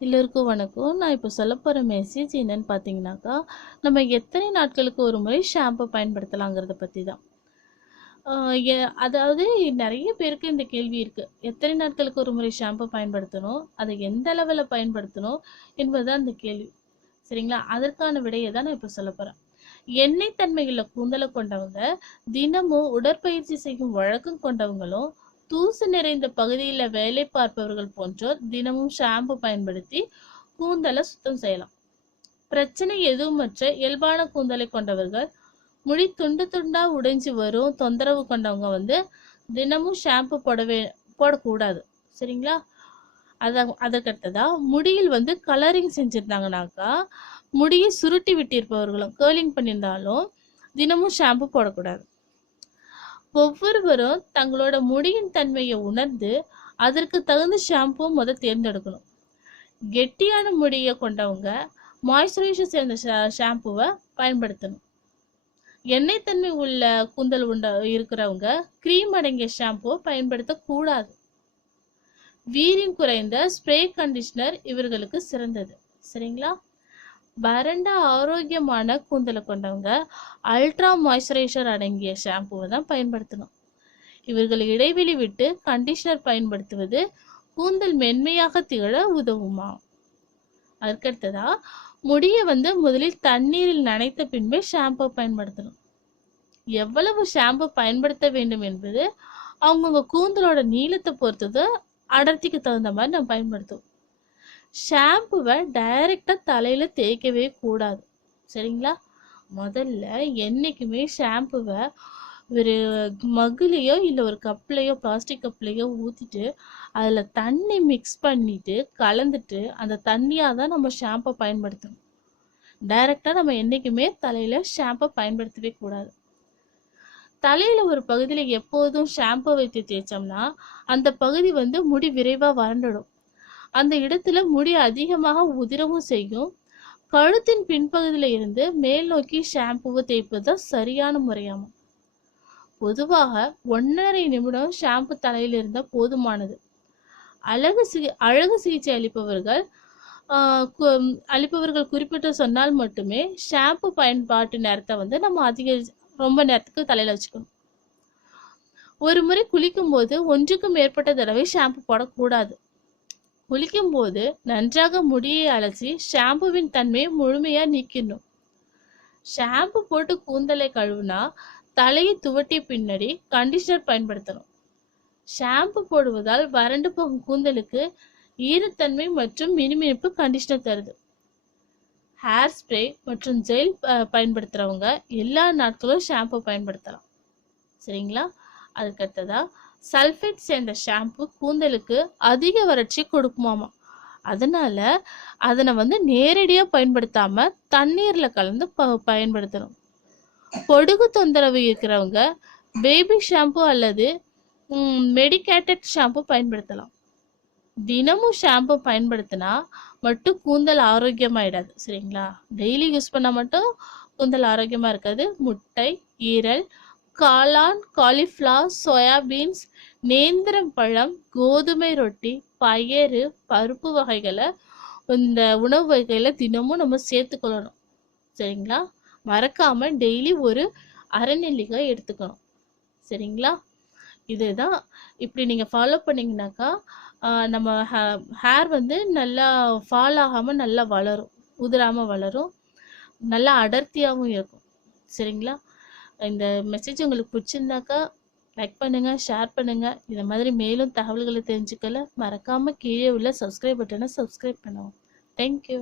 எல்லோருக்கும் வணக்கம். நான் இப்போ சொல்ல போகிற மெசேஜ் என்னன்னு பார்த்தீங்கன்னாக்கா நம்ம எத்தனை நாட்களுக்கு ஒரு முறை ஷாம்பு பயன்படுத்தலாங்கிறத பற்றி தான் எ- அதாவது நிறைய பேருக்கு இந்த கேள்வி இருக்குது எத்தனை நாட்களுக்கு ஒரு முறை ஷாம்பு பயன்படுத்தணும்? அதை எந்த அளவில் பயன்படுத்தணும் என்பதுதான் அந்த கேள்வி. சரிங்களா? அதற்கான விடையை தான் நான் இப்போ சொல்ல போகிறேன் எண்ணெய் தன்மையுள்ள கூந்தலை கொண்டவங்க தினமும் உடற்பயிற்சி செய்யும் வழக்கம் கொண்டவங்களும் தூசு நிறைந்த பகுதியில் வேலை பார்ப்பவர்கள் போன்றோர் தினமும் ஷாம்பு பயன்படுத்தி கூந்தலை சுத்தம் செய்யலாம். பிரச்சனை எதுவுமற்ற இயல்பான கூந்தலை கொண்டவர்கள் முடி துண்டு துண்டா உடைஞ்சு வரும் தொந்தரவு கொண்டவங்க வந்து தினமும் ஷாம்பு போடவே போடக்கூடாது. சரிங்களா? அத அதற்கடுத்ததா முடியில் வந்து கலரிங் செஞ்சிருந்தாங்கனாக்கா முடியை சுருட்டி விட்டிருப்பவர்களும் கேர்லிங் பண்ணியிருந்தாலும் தினமும் ஷாம்பு போடக்கூடாது. ஒவ்வொருவரும் தங்களோட முடியின் தன்மையை உணர்ந்து அதற்கு தகுந்த ஷாம்பு முத தேர்ந்தெடுக்கணும். கெட்டியான முடியை கொண்டவங்க மாய்ஸ்சரைசர் சேர்ந்த ஷாம்புவை பயன்படுத்தணும். எண்ணெய் தன்மை உள்ள கூந்தல் உண்ட இருக்கிறவங்க க்ரீம் அடங்கிய ஷாம்புவை பயன்படுத்தக்கூடாது. வீரியம் குறைந்த ஸ்ப்ரே கண்டிஷனர் இவர்களுக்கு சிறந்தது. சரிங்களா? வறண்ட ஆரோக்கியமான கூந்தலை கொண்டவங்க அல்ட்ரா மாய்ஸ்சரைசர் அடங்கிய ஷாம்புவை தான் பயன்படுத்தணும். இவர்கள் இடைவெளி விட்டு கண்டிஷனர் பயன்படுத்துவது கூந்தல் மென்மையாக திகழ உதவுமா? அதுக்கடுத்ததா முடியை வந்து முதலில் தண்ணீரில் நனைத்த பின்பே ஷாம்பு பயன்படுத்தணும். எவ்வளவு ஷாம்பு பயன்படுத்த வேண்டும் என்பது அவங்கவுங்க கூந்தலோட நீளத்தை பொறுத்தது அடர்த்திக்கு தகுந்த மாதிரி நம்ம பயன்படுத்துவோம். ஷாம்புவை டைரெக்டாக தலையில் தேய்க்கவே கூடாது. சரிங்களா? முதல்ல என்றைக்குமே ஷாம்புவை ஒரு மகுலையோ இல்லை ஒரு கப்லையோ பிளாஸ்டிக் கப்லையோ ஊற்றிட்டு அதில் தண்ணி மிக்ஸ் பண்ணிட்டு கலந்துட்டு அந்த தண்ணியாக தான் நம்ம ஷாம்பை பயன்படுத்தணும். டைரெக்டாக நம்ம என்றைக்குமே தலையில் ஷாம்பை பயன்படுத்தவே கூடாது. தலையில் ஒரு பகுதியில் எப்போதும் ஷாம்பு வைத்து தேய்ச்சோம்னா அந்த பகுதி வந்து முடி விரைவாக வறண்டுடும். அந்த இடத்துல முடி அதிகமாக உதிரவும் செய்யும். கழுத்தின் பின்பகுதியில் இருந்து மேல் நோக்கி ஷாம்புவை தேய்ப்பது தான் சரியான முறையாகும். பொதுவாக ஒன்றரை நிமிடம் ஷாம்பு தலையில் இருந்தால் போதுமானது. அழகு சிகி அழகு சிகிச்சை அளிப்பவர்கள் கு- அளிப்பவர்கள் குறிப்பிட்டு சொன்னால் மட்டுமே ஷாம்பு பயன்பாட்டு நேரத்தை வந்து நம்ம அதிக ரொம்ப நேரத்துக்கு தலையில் வச்சுக்கணும். ஒரு முறை குளிக்கும் போது ஒன்றுக்கும் மேற்பட்ட தடவை ஷாம்பு போடக்கூடாது. குளிக்கும் போது நன்றாக முடியை அலசி ஷாம்புவின் தன்மையை முழுமையா நீக்கணும் ஷாம்பு போட்டு கூந்தலை கழுவுனா தலையை துவட்டிய பின்னாடி கண்டிஷனர் பயன்படுத்தணும். ஷாம்பு போடுவதால் வறண்டு போகும் கூந்தலுக்கு ஈரத்தன்மை மற்றும் மினுமினுப்பு கண்டிஷனர் தருது. ஹேர் ஸ்ப்ரே மற்றும் ஜெல் பயன்படுத்துறவங்க எல்லா நாட்களும் ஷாம்பு பயன்படுத்தலாம். சரிங்களா? அதுக்கடுத்ததா சல்ஃபேட் சேர்ந்த ஷாம்பு கூந்தலுக்கு அதிக வறட்சி கொடுக்குமாமா. அதனால அதனை வந்து நேரடியாக பயன்படுத்தாம தண்ணீர்ல கலந்து ப- பயன்படுத்தணும். பொடுகு தொந்தரவு இருக்கிறவங்க பேபி ஷாம்பு அல்லது மெடிக்கேட்டட் ஷாம்பு பயன்படுத்தலாம். தினமும் ஷாம்பு பயன்படுத்தினா மட்டும் கூந்தல் ஆரோக்கியமாயிடாது சரிங்களா? டெய்லி யூஸ் பண்ணால் மட்டும் கூந்தல் ஆரோக்கியமாக இருக்காது. முட்டை ஈரல் காளான் காலிஃப்ளவர் சோயாபீன்ஸ் நேந்திரம் பழம் கோதுமை ரொட்டி பயறு பருப்பு வகைகளை இந்த உணவு வகைகளை தினமும் நம்ம சேர்த்துக்கொள்ளணும். சரிங்களா? மறக்காம டெய்லி ஒரு அரை எடுத்துக்கணும். சரிங்களா? இதுதான். இப்படி நீங்கள் ஃபாலோ பண்ணிங்கனாக்கா நம்ம ஹேர் வந்து நல்லா ஃபால் ஆகாமல் நல்லா வளரும். உதிராமல் வளரும். நல்லா அடர்த்தியாகவும் இருக்கும். சரிங்களா? இந்த மெசேஜ் உங்களுக்கு பிடிச்சிருந்தாக்கா லைக் பண்ணுங்கள் ஷேர் பண்ணுங்கள் இந்த மாதிரி மேலும் தகவல்களை தெரிஞ்சுக்கல மறக்காமல் கீழே உள்ள சப்ஸ்கிரைப் பட்டனை சப்ஸ்கிரைப் பண்ணுவோம். தேங்க்யூ